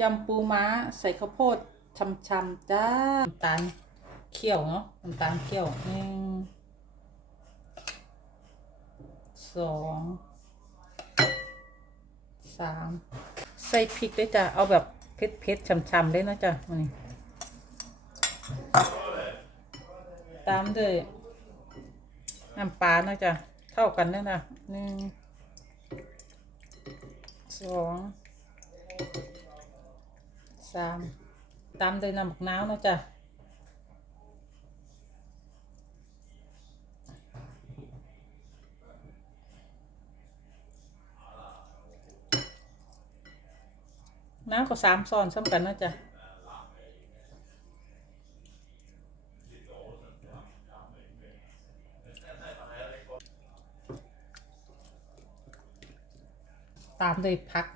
ยำปูม้าใส่ข้าวโพดช่ำๆจ้าน้ำตาลเคี่ยวเนาะน้ำตาลเคี่ยวหนึ่งสองสามใส่พริกด้วยจ้ะเอาแบบเผ็ดๆช่ำๆเลยนะจ้ะวันนี้ตามด้วยน้ำปลานะจ๊ะเท่ากันนะนะหนึ่งสอง สามตามด้วยน้ำมะนาวนะจ๊ะน้ำก็สามซ้อนซ้ำกันนะจ๊ะตามด้วยพัก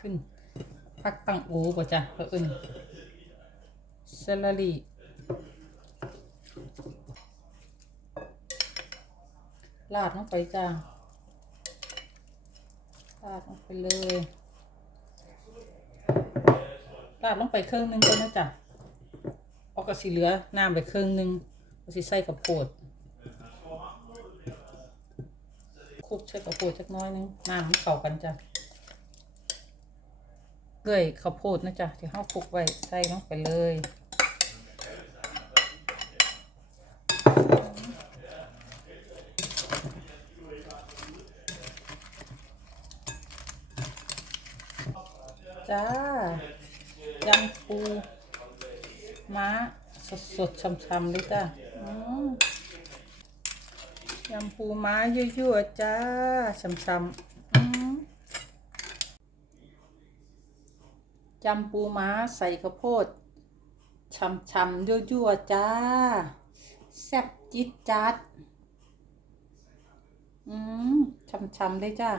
ขึ้น พักตังโอป่ะจ้ะเพื่อนเซลลารีลาดลงไปจ้าลาดลงไปเลยลาดลงไปครึ่งหนึงก็นะจ้ะเอากระสีเหลือน้ำไปครึ่งหนึงกระสีใส่กับโพดคลุกใช้ข้าวโพดจักน้อยนึงน้ำมันเข้ากันจ้ะ เกลือข้าวโพดนะจ๊ะที่เฮาคลุกไว้ใส่ลงไปเลยจ้ายำปูม้าสดๆช่ำๆเลยจ้ะยำปูม้ายั่วๆจ้าช้ำๆอืม ยำปูม้าใส่ข้าวโพดช้ำๆยั่วๆจ้า แซ่บจิ๊ดจัด อืมช้ำๆเลยจ้า